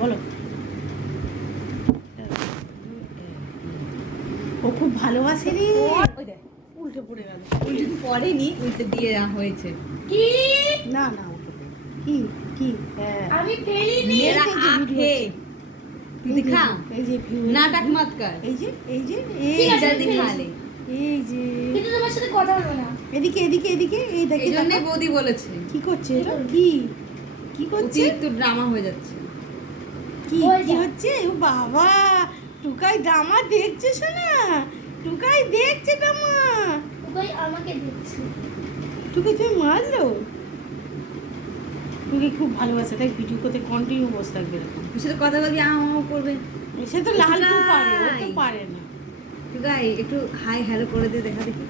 বলো। ও খুব ভালোবাসে রে। উল্টে পড়ে গেল। উল্টে পড়েনি, উল্টে দিয়ে হয়েছে। কি না না উল্টে পড়ে। কি কি হ্যাঁ আমি ফেলিনি। मेरा এই যে आँख ভিডিও है, হচ্ছে। दिखा এই যে ভিউ नाटक मत कर, এই যে ঠিক আছে, जल्दी खा ले। এই যে কিন্তু তোমার সাথে কথা বলবো না। এদিকে এদিকে এদিকে এই দেখে এই জন্যই বৌদি বলেছে কি করছে এটা কি কি করছে অতিরিক্ত ড্রামা হয়ে যাচ্ছে। কি হয়ে কি যা। হচ্ছে ও বাবা টুকাই ড্রামা দেখছে শোনা টুকাই দেখছে ড্রামা ওই আমাকে দিচ্ছে। টুকাই তুমি মারলো টুকাই খুব ভালোবাসে তাই ভিডিও করতে কন্টিনিউ বসে থাকবে এরকম ওর সাথে কথা বলবি করবে। সে তো লাল টু পারে ও তো টুকাই। পারে না গাই একটু হাই হ্যালো করে দিয়ে দেখা দেখি।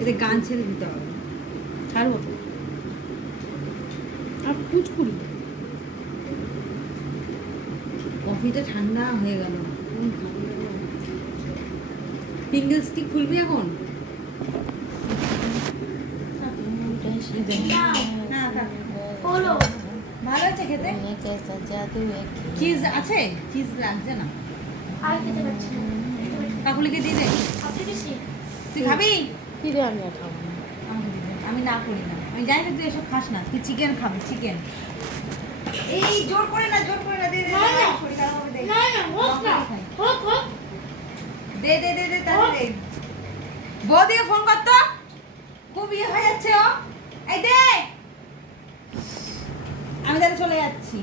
এতে গান ছেড়ে দিতে হবে। ছাড়বো তো আর কুচকুড়ি কফিটা ঠান্ডা হয়ে গেল। পিঙ্গলস কি খুলবি এখন? না থাক। বলো। ভালো আছে খেতে? চিজ আছে? চিজ লাগছে না। আর খেতে পারছি না। কাকুলিকে দিয়ে দে। আপনি বেশি। তুই খাবি? কি রে আমি আর খাবো না আমাকে দিয়ে দে। আমি না করি না, আমি জানি না তুই এসব খাস না, তুই চিকেন খাবি চিকেন। এই জোর করে না দে দে, না, না। শরীর খারাপ হবে দে। না না হোক না হোক হোক। দে দে দে দে তাড়াতাড়ি দে। বৌদিকে ফোন কর তো, খুব ইয়ে হয়ে যাচ্ছে ও। এই দে, আমি তাহলে চলে যাচ্ছি।